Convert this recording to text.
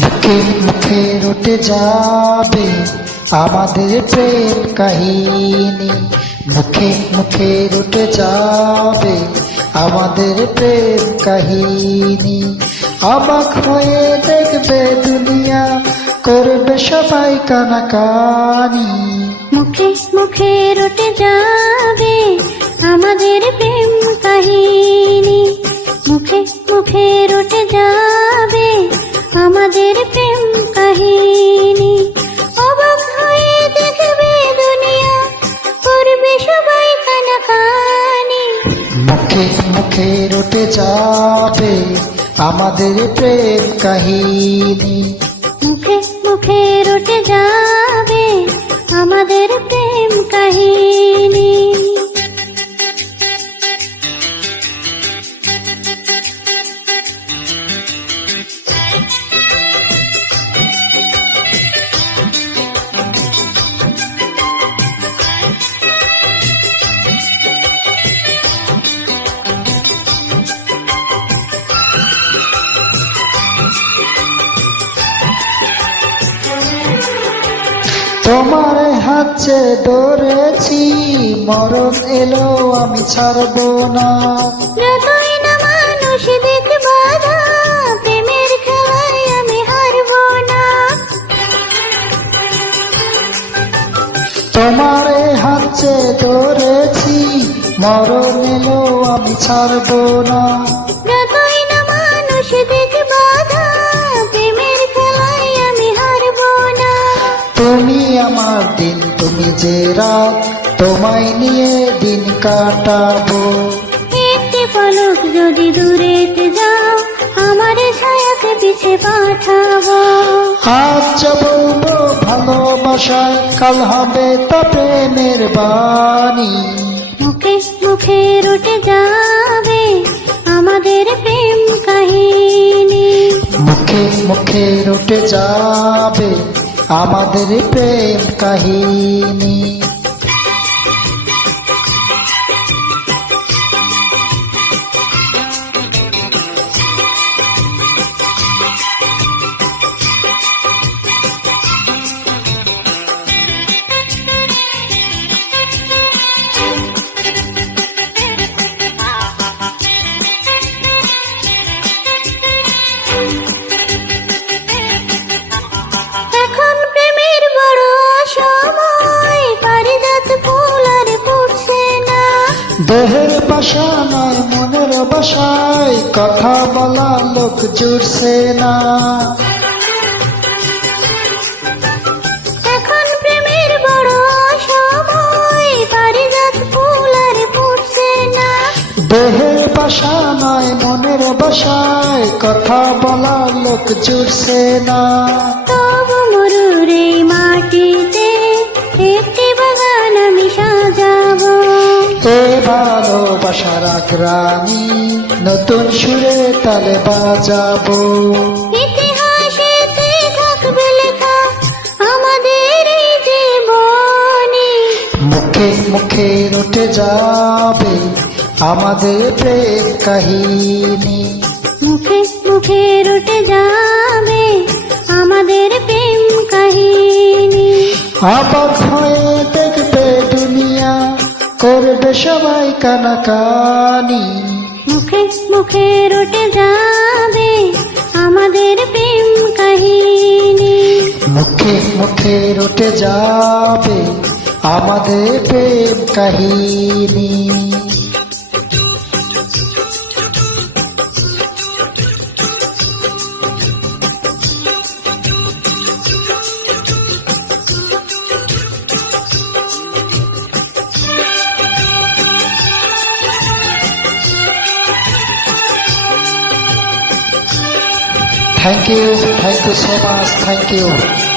মুখে মুখে রটে যাবে আমাদের প্রেম কাহিনী। মুখে মুখে রটে যাবে আমাদের প্রেম কাহিনী। অবাক হয়ে দেখবে দুনিয়া, করবে সবাই কানাকানি। মুখে মুখে রটে যাবে আমাদের প্রেম কাহিনী। মুখে মুখে রটে যাবে আমাদের প্রেম কাহিনী। অবাক হয়ে দেখবে দুনিয়া, করবে সবাই কানাকানি। মুখে মুখে রটে যাবে আমাদের প্রেম কাহিনী। মুখে মুখে রটে যাবে আমাদের প্রেম কাহিনী। তোমার হাতে ধরেছি, মরণ এলো আমি ছাড়বো না। যতই না মানুষ দেখে বাধা, প্রেমের খেলায় আমি হারবো না। তোমার হাতে ধরেছি, মরণ এলো আমি ছাড়বো না। যতই না মানুষ দেখে বাধা, প্রেমের খেলায় আমি হারবো না। তুমি আমার দিন, তুমি যে রাত, তোমায় নিয়ে দিন কাটাবো। একটি পলক যদি দূরেতে যাও, আমার ছায়াকে পিছে পাঠাবো। আজ যা বলবো ভালোবাসায়, কাল হবে তা প্রেমের বাণী। মুখে মুখে রটে যাবে আমাদের প্রেম কাহিনী। মুখে মুখে রটে যাবে আমাদের প্রেম কাহিনী। এখন প্রেমের বড় সময়, পারিজাত ফুল আর ফুটছে না। দেহের বাসা নয় মনের বাসায়, কথা বলা লোক জুড়ছে না। এখন প্রেমের বড় সময়, পারিজাত ফুল আর ফুটছে না। দেহের বাসা নয় মনের বাসায়, কথা বলা লোক জুড়ছে না। তবু মরুর এই মাটিতে একটি বাগান আমি সাজাবো। এ ভালোবাসার আগ্রামী নতুন সুরে তালে বাজাবো। ইতিহাসেতে থাকবে লেখা আমাদের এই জীবনী। মুখে মুখে রটে যাবে আমাদের প্রেম কাহিনী। মুখে মুখে রটে যাবে আমাদের প্রেম কাহিনী। অবাক হয়ে দেখবে দুনিয়া, করবে সবাই কানাকানি। মুখে মুখে রটে যাবে আমাদের প্রেম কাহিনী। মুখে মুখে রটে যাবে আমাদের প্রেম কাহিনী। Thank you so much, thank you.